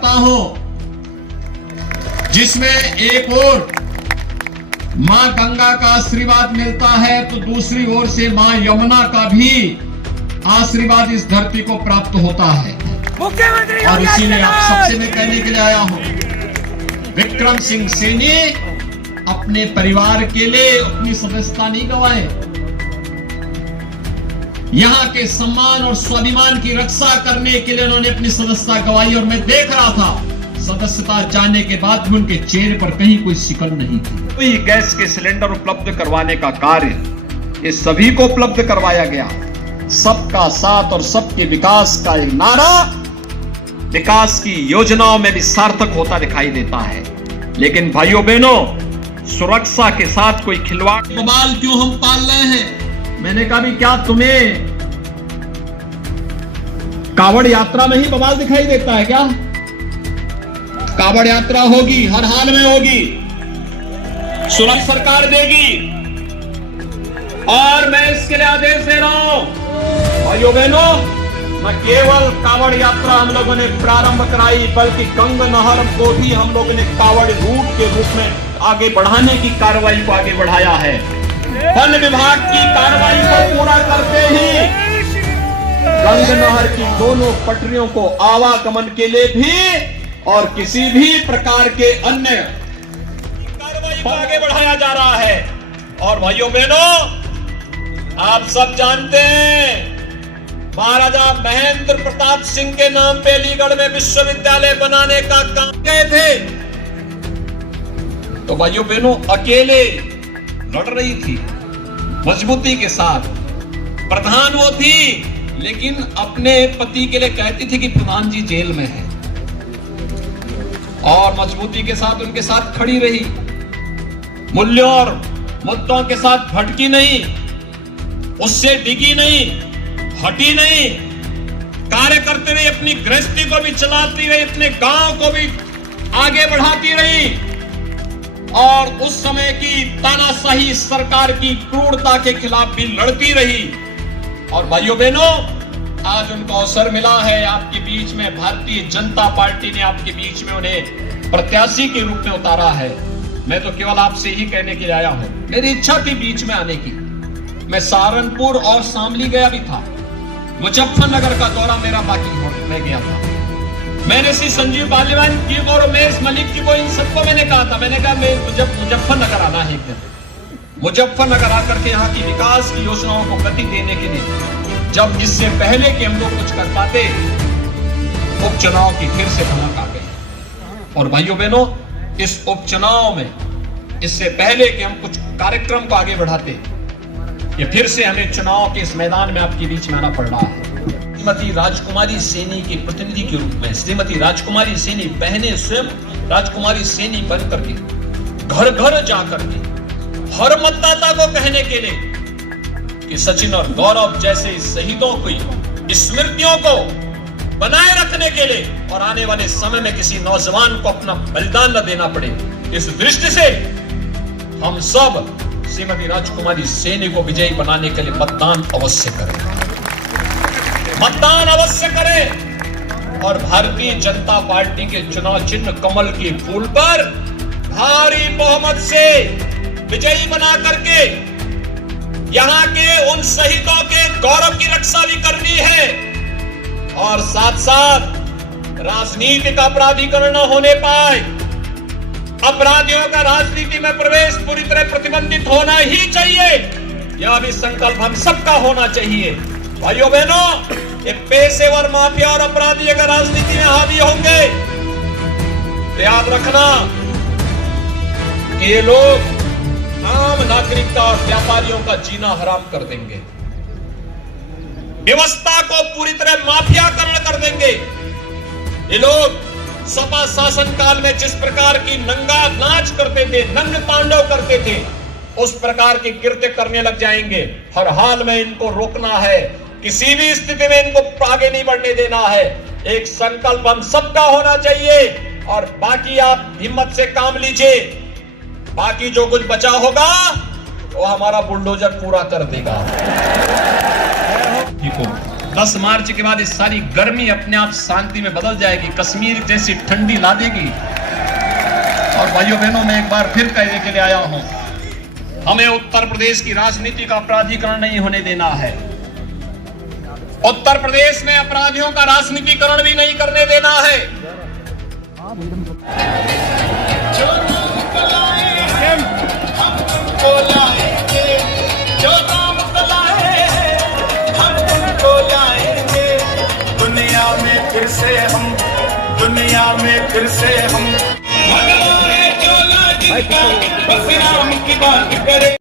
करता हूं, जिसमें एक ओर मां गंगा का आशीर्वाद मिलता है तो दूसरी ओर से मां यमुना का भी आशीर्वाद इस धरती को प्राप्त होता है। और इसीलिए आप सबसे मैं कहने के लिए आया हूं, विक्रम सिंह सैनी अपने परिवार के लिए अपनी सदस्यता नहीं गंवाए, यहां के सम्मान और स्वाभिमान की रक्षा करने के लिए उन्होंने अपनी सदस्यता गंवाई। और मैं देख रहा था सदस्यता जाने के बाद भी उनके चेहरे पर कहीं कोई शिकन नहीं थी। तो ये गैस के सिलेंडर उपलब्ध करवाने का कार्य ये सभी को उपलब्ध करवाया गया। सबका साथ और सबके विकास का एक नारा विकास की योजनाओं में भी सार्थक होता दिखाई देता है। लेकिन भाइयों बहनों, सुरक्षा के साथ कोई खिलवाड़ बवाल क्यों हम पाल रहे हैं? मैंने कहा भी क्या तुम्हें कावड़ यात्रा में ही बवाल दिखाई देता है क्या? कावड़ यात्रा होगी, हर हाल में होगी, सुरक्षा सरकार देगी। और मैं इसके लिए आदेश दे रहा हूं भाइयों बहनों, न केवल कावड़ यात्रा हम लोगों ने प्रारंभ कराई, बल्कि गंगा नहर को भी हम लोगों ने कावड़ रूट के रूप में आगे बढ़ाने की कार्रवाई को आगे बढ़ाया है। वन विभाग की कार्रवाई को पूरा करते ही गंगा नहर की दोनों पटरियों को आवागमन के लिए भी और किसी भी प्रकार के अन्य कार्रवाई को आगे बढ़ाया जा रहा है। और भाइयों बहनों, आप सब जानते हैं महाराजा महेंद्र प्रताप सिंह के नाम पे अलीगढ़ में विश्वविद्यालय बनाने का काम किए थे। तो भाइयों बहनों, अकेले लड़ रही थी मजबूती के साथ। प्रधान वो थी, लेकिन अपने पति के लिए कहती थी कि प्रधान जी जेल में है, और मजबूती के साथ उनके साथ खड़ी रही, मूल्यों और मुद्दों के साथ भटकी नहीं, उससे डिगी नहीं, हटी नहीं, कार्य करते रही, अपनी गृहस्थी को भी चलाती रही, अपने गांव को भी आगे बढ़ाती रही, और उस समय की तानाशाही सरकार की क्रूरता के खिलाफ भी लड़ती रही। और भाइयों बहनों, आज उनको अवसर मिला है आपके बीच में, भारतीय जनता पार्टी ने आपके बीच में उन्हें प्रत्याशी के रूप में उतारा है। मैं तो केवल आपसे ही कहने के लिए आया हूं, मेरी इच्छा थी बीच में आने की। मैं सहारनपुर और शामली गया भी था, मुजफ्फरनगर का दौरा मेरा बाकी मैं गया था। मैंने श्री संजीव बालीवान जी को और उमेश मलिक जी को, इन सबको मैंने कहा था, मैंने कहा मैं मुजफ्फरनगर आना है एक दिन, मुजफ्फरनगर आकर के यहाँ की विकास की योजनाओं को गति देने के लिए। जब इससे पहले कि हम लोग कुछ कर पाते, उपचुनाव की फिर से धमक आ गई। और भाइयों बहनों, इस उपचुनाव में इससे पहले कि हम कुछ कार्यक्रम को आगे बढ़ाते, ये फिर से हमें चुनाव के इस मैदान में आपके बीच में आना पड़ रहा है। श्रीमती राजकुमारी सैनी के प्रतिनिधि के रूप में श्रीमती राजकुमारी सैनी बहनें स्वयं राजकुमारी सैनी बन करके घर घर जाकर के हर मतदाता को कहने के लिए कि सचिन और गौरव जैसे शहीदों की स्मृतियों को बनाए रखने के लिए और आने वाले समय में किसी नौजवान को अपना बलिदान न देना पड़े, इस दृष्टि से हम सब श्रीमती राजकुमारी सैनी को विजयी बनाने के लिए मतदान अवश्य करें, मतदान अवश्य करें। और भारतीय जनता पार्टी के चुनाव चिन्ह कमल के फूल पर भारी बहुमत से विजयी बना करके यहाँ के उन शहीदों के गौरव की रक्षा भी करनी है, और साथ साथ राजनीति का अपराधीकरण न होने पाए, अपराधियों का राजनीति में प्रवेश पूरी तरह प्रतिबंधित होना ही चाहिए। यह भी संकल्प हम सबका होना चाहिए। भाइयों बहनों, ये पेशेवर माफिया और अपराधी अगर राजनीति में हावी होंगे तो याद रखना कि ये लोग आम नागरिकता और व्यापारियों का जीना हराम कर देंगे, व्यवस्था को पूरी तरह माफियाकरण कर देंगे। ये लोग सपा शासन काल में जिस प्रकार की नंगा नाच करते थे, नंग तांडव करते थे, उस प्रकार के कृत्य करने लग जाएंगे। हर हाल में इनको रोकना है, किसी भी स्थिति में इनको आगे नहीं बढ़ने देना है। एक संकल्प हम सबका होना चाहिए, और बाकी आप हिम्मत से काम लीजिए। बाकी जो कुछ बचा होगा वो हमारा बुलडोजर पूरा कर देगा। ठीक हो। 10 मार्च के बाद इस सारी गर्मी अपने आप शांति में बदल जाएगी, कश्मीर जैसी ठंडी ला देगी। और भाइयों बहनों, मैं एक बार फिर कहने के लिए आया हूं, हमें उत्तर प्रदेश की राजनीति का अपराधीकरण नहीं होने देना है। उत्तर प्रदेश में अपराधियों का राजनीतिकरण भी नहीं करने देना है। जो नाम बुलाए हम तुमको लाएंगे, जो नाम बुलाए हम तुमको लाएंगे। दुनिया में फिर से हम, दुनिया में फिर से हम, भगवान जो लाजिका बस नाम की बात करे।